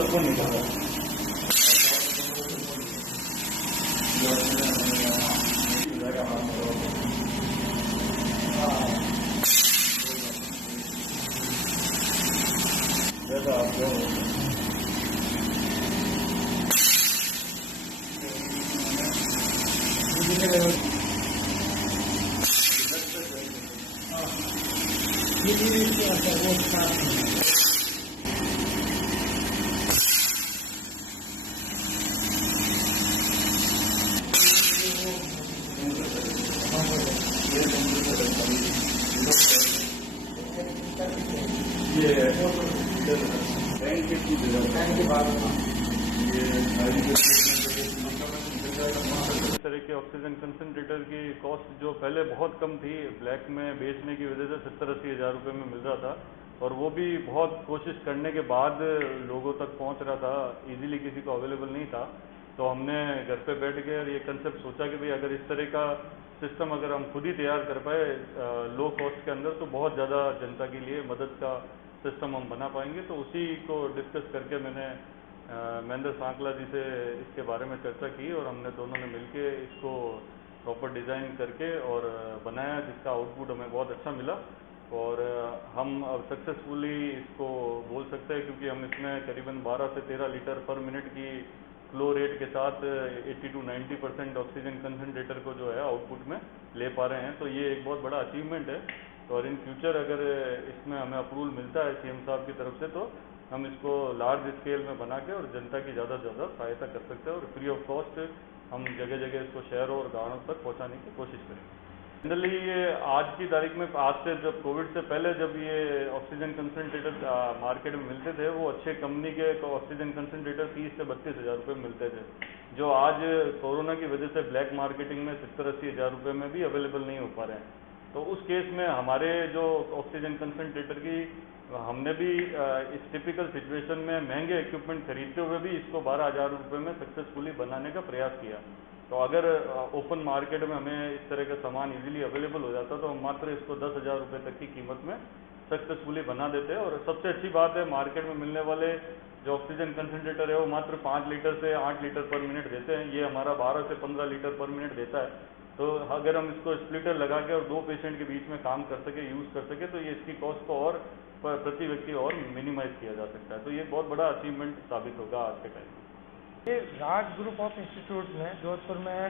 ऊपर निकल रहा इस तरह के ऑक्सीजन कंसंट्रेटर की कॉस्ट जो पहले बहुत कम थी, ब्लैक में बेचने की वजह से 70-80 हज़ार रुपये में मिल रहा था, और वो भी बहुत कोशिश करने के बाद लोगों तक पहुंच रहा था, इजीली किसी को अवेलेबल नहीं था। तो हमने घर पे बैठ के ये कंसेप्ट सोचा कि भाई अगर इस तरह का सिस्टम अगर हम खुद ही तैयार कर पाए लो कॉस्ट के अंदर, तो बहुत ज़्यादा जनता के लिए मदद का सिस्टम हम बना पाएंगे। तो उसी को डिस्कस करके मैंने महेंद्र सांकला जी से इसके बारे में चर्चा की, और हमने दोनों ने मिलके इसको प्रॉपर डिज़ाइन करके और बनाया, जिसका आउटपुट हमें बहुत अच्छा मिला। और हम अब सक्सेसफुली इसको बोल सकते हैं, क्योंकि हम इसमें करीबन 12 से 13 लीटर पर मिनट की फ्लो रेट के साथ 80 to 90% ऑक्सीजन कंसनट्रेटर को जो है आउटपुट में ले पा रहे हैं। तो ये एक बहुत बड़ा अचीवमेंट है। और इन फ्यूचर अगर इसमें हमें अप्रूवल मिलता है सीएम साहब की तरफ से, तो हम इसको लार्ज स्केल में बना के और जनता की ज़्यादा से ज़्यादा सहायता कर सकते हैं, और फ्री ऑफ कॉस्ट हम जगह जगह इसको शहरों और गाँवों तक पहुँचाने की कोशिश करेंगे। जनरली ये आज की तारीख में, आज से जब कोविड से पहले जब ये ऑक्सीजन कंसनट्रेटर मार्केट में मिलते थे, वो अच्छे कंपनी के ऑक्सीजन कंसनट्रेटर 30 से 32 हज़ार रुपये में मिलते थे, जो आज कोरोना की वजह से ब्लैक मार्केटिंग में 70-80 हज़ार रुपये में भी अवेलेबल नहीं हो पा रहे हैं। तो उस केस में हमारे जो ऑक्सीजन कंसनट्रेटर की, हमने भी इस टिपिकल सिचुएशन में महंगे इक्विपमेंट खरीदते हुए भी इसको 12 हज़ार रुपये में सक्सेसफुली बनाने का प्रयास किया। तो अगर ओपन मार्केट में हमें इस तरह का सामान इजीली अवेलेबल हो जाता, तो हम मात्र इसको 10 हज़ार रुपये तक की कीमत में सक्सेसफुली बना देते हैं। और सबसे अच्छी बात है, मार्केट में मिलने वाले जो ऑक्सीजन कंसनट्रेटर है वो मात्र 5 लीटर से 8 लीटर पर मिनट देते हैं, ये हमारा 12 से 15 लीटर पर मिनट देता है। तो अगर हम इसको स्प्लिटर लगा के और 2 पेशेंट के बीच में काम कर सके, यूज़ कर सके, तो ये इसकी कॉस्ट को और प्रति व्यक्ति और मिनिमाइज किया जा सकता है। तो ये बहुत बड़ा अचीवमेंट साबित होगा आज के टाइम में। ये राज ग्रुप ऑफ इंस्टीट्यूट में जोधपुर में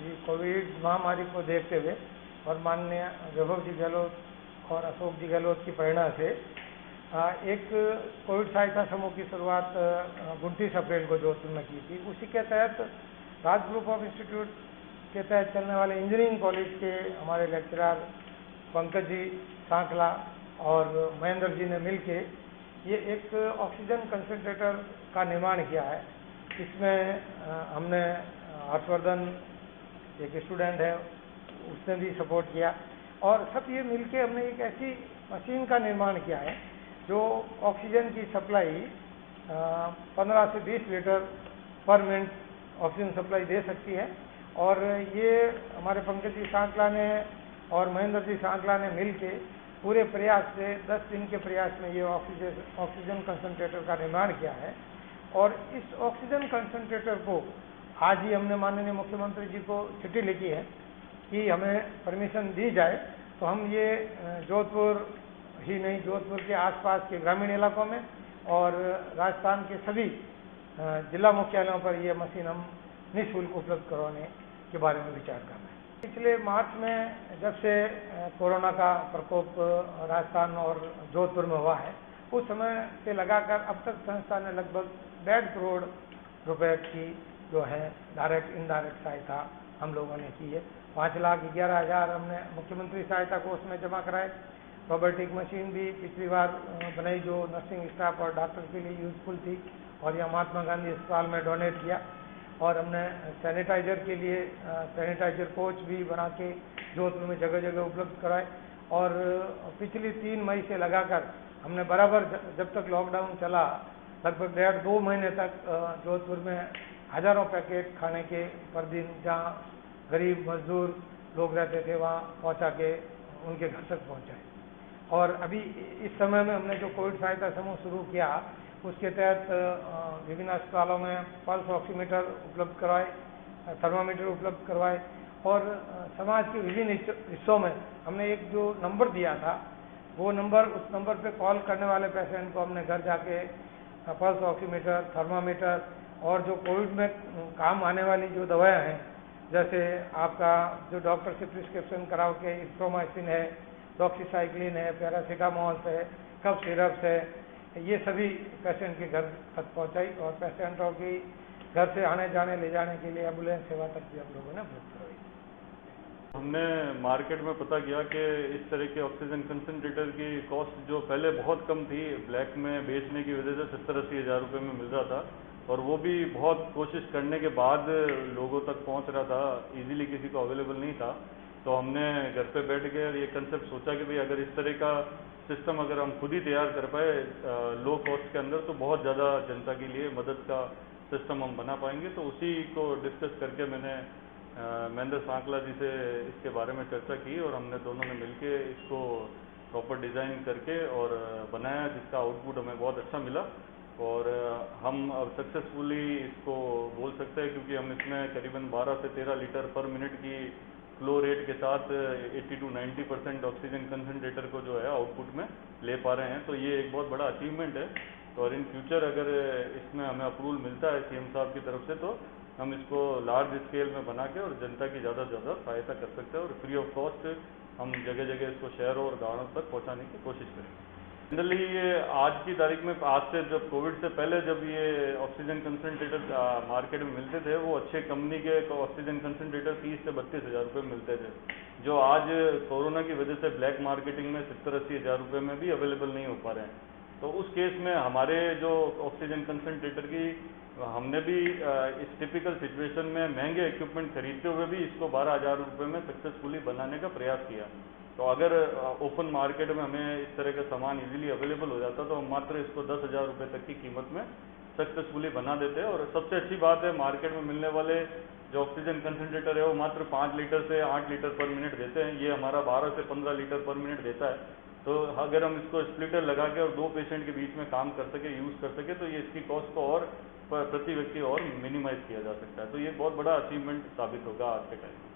ये कोविड महामारी को देखते हुए और माननीय वैभव जी गहलोत और अशोक जी गहलोत की प्रेरणा से एक कोविड सहायता समूह की शुरुआत 29 अप्रैल को जोधपुर में की थी। उसी के तहत राज ग्रुप ऑफ इंस्टीट्यूट के तहत चलने वाले इंजीनियरिंग कॉलेज के हमारे लेक्चरर पंकज जी सांकला और महेंद्र जी ने मिलके ये एक ऑक्सीजन कंसनट्रेटर का निर्माण किया है। इसमें हमने हर्षवर्धन एक स्टूडेंट है, उसने भी सपोर्ट किया, और सब ये मिलके हमने एक ऐसी मशीन का निर्माण किया है जो ऑक्सीजन की सप्लाई 15 से 20 लीटर पर मिनट ऑक्सीजन सप्लाई दे सकती है। और ये हमारे पंकज जी सांकला ने और महेंद्र जी सांकला ने मिलके पूरे प्रयास से 10 दिन के प्रयास में ये ऑक्सीजन कंसनट्रेटर का निर्माण किया है। और इस ऑक्सीजन कंसनट्रेटर को आज ही हमने माननीय मुख्यमंत्री जी को चिट्ठी लिखी है कि हमें परमिशन दी जाए, तो हम ये जोधपुर ही नहीं, जोधपुर के आसपास के ग्रामीण इलाकों में और राजस्थान के सभी जिला मुख्यालयों पर ये मशीन हम निःशुल्क उपलब्ध करवाने के बारे में विचार कर रहे हैं। पिछले मार्च में जब से कोरोना का प्रकोप राजस्थान और जोधपुर में हुआ है, उस समय से लगाकर अब तक संस्था ने लगभग 1.5 करोड़ रुपए की जो है डायरेक्ट इनडायरेक्ट सहायता हम लोगों ने की है। 5,11,000 हमने मुख्यमंत्री सहायता कोष में जमा कराए। रोबोटिक मशीन भी पिछली बार बनाई जो नर्सिंग स्टाफ और डॉक्टर के लिए यूजफुल थी, और यह महात्मा गांधी अस्पताल में डोनेट किया। और हमने सैनिटाइजर के लिए सैनिटाइजर कोच भी बना के जोधपुर में जगह जगह उपलब्ध कराए। और पिछली 3 मई से लगाकर हमने बराबर जब तक लॉकडाउन चला, लगभग 1.5-2 महीने तक जोधपुर में हज़ारों पैकेट खाने के पर दिन, जहाँ गरीब मजदूर लोग रहते थे, वहाँ पहुँचा के उनके घर तक पहुँचाए। और अभी इस समय में हमने जो कोविड सहायता समूह शुरू किया, उसके तहत विभिन्न अस्पतालों में पल्स ऑक्सीमीटर उपलब्ध करवाए, थर्मामीटर उपलब्ध करवाए और समाज के विभिन्न हिस्सों में हमने एक जो नंबर दिया था वो नंबर, उस नंबर पे कॉल करने वाले पेशेंट को हमने घर जाके पल्स ऑक्सीमीटर, थर्मामीटर और जो कोविड में काम आने वाली जो दवाएं हैं, जैसे आपका जो डॉक्टर से प्रिस्क्रिप्शन कराओ के इज़िथ्रोमाइसिन है, डॉक्सीसाइक्लिन है, पैरासीटामोल है, कफ सिरप्स है, ये सभी पेशेंट के घर तक पहुंचाई और पेशेंटों की घर से आने जाने ले जाने के लिए एम्बुलेंस सेवा तक भी हम लोगों ने उपलब्ध करवाई। हमने मार्केट में पता किया कि इस तरह के ऑक्सीजन कंसंट्रेटर की कॉस्ट जो पहले बहुत कम थी, ब्लैक में बेचने की वजह से 70-80 हज़ार रुपये में मिल रहा था और वो भी बहुत कोशिश करने के बाद लोगों तक पहुंच रहा था, इजीली किसी को अवेलेबल नहीं था। तो हमने घर पे बैठ के ये कंसेप्ट सोचा कि भाई अगर इस तरह का सिस्टम अगर हम खुद ही तैयार कर पाए लो कॉस्ट के अंदर तो बहुत ज़्यादा जनता के लिए मदद का सिस्टम हम बना पाएंगे। तो उसी को डिस्कस करके मैंने महेंद्र सांकला जी से इसके बारे में चर्चा की और हमने दोनों ने मिलके इसको प्रॉपर डिज़ाइन करके और बनाया, जिसका आउटपुट हमें बहुत अच्छा मिला और हम अब सक्सेसफुली इसको बोल सकते हैं क्योंकि हम इसमें करीबन 12 से 13 लीटर पर मिनट की फ्लो रेट के साथ 80 to 90% ऑक्सीजन कंसनट्रेटर को जो है आउटपुट में ले पा रहे हैं। तो ये एक बहुत बड़ा अचीवमेंट है और इन फ्यूचर अगर इसमें हमें अप्रूवल मिलता है सीएम साहब की तरफ से तो हम इसको लार्ज स्केल में बना के और जनता की ज़्यादा से ज़्यादा सहायता कर सकते हैं और फ्री ऑफ कॉस्ट हम जगह जगह इसको शहरों और गाँवों तक पहुँचाने की कोशिश करेंगे। जनरली ये आज की तारीख में, आज से जब कोविड से पहले जब ये ऑक्सीजन कंसनट्रेटर मार्केट में मिलते थे वो अच्छे कंपनी के ऑक्सीजन कंसनट्रेटर 30 से 32 हज़ार रुपये में मिलते थे, जो आज कोरोना की वजह से ब्लैक मार्केटिंग में 70-80 हज़ार रुपये में भी अवेलेबल नहीं हो पा रहे हैं। तो उस केस में हमारे जो ऑक्सीजन कंसनट्रेटर की हमने भी इस टिपिकल सिचुएशन में महंगे इक्विपमेंट खरीदते हुए भी इसको 12,000 रुपये में सक्सेसफुली बनाने का प्रयास किया। तो अगर ओपन मार्केट में हमें इस तरह का सामान इजीली अवेलेबल हो जाता तो हम मात्र इसको 10,000 रुपये तक की कीमत में सक्सेसफुली बना देते हैं। और सबसे अच्छी बात है, मार्केट में मिलने वाले जो ऑक्सीजन कंसनट्रेटर है वो मात्र 5 लीटर से 8 लीटर पर मिनट देते हैं, ये हमारा 12 से 15 लीटर पर मिनट देता है। तो अगर हम इसको स्प्लिटर लगा के और 2 पेशेंट के बीच में काम कर सके, यूज़ कर सके, तो ये इसकी कॉस्ट को और प्रति व्यक्ति और मिनिमाइज किया जा सकता है। तो ये बहुत बड़ा अचीवमेंट साबित होगा आज के टाइम में।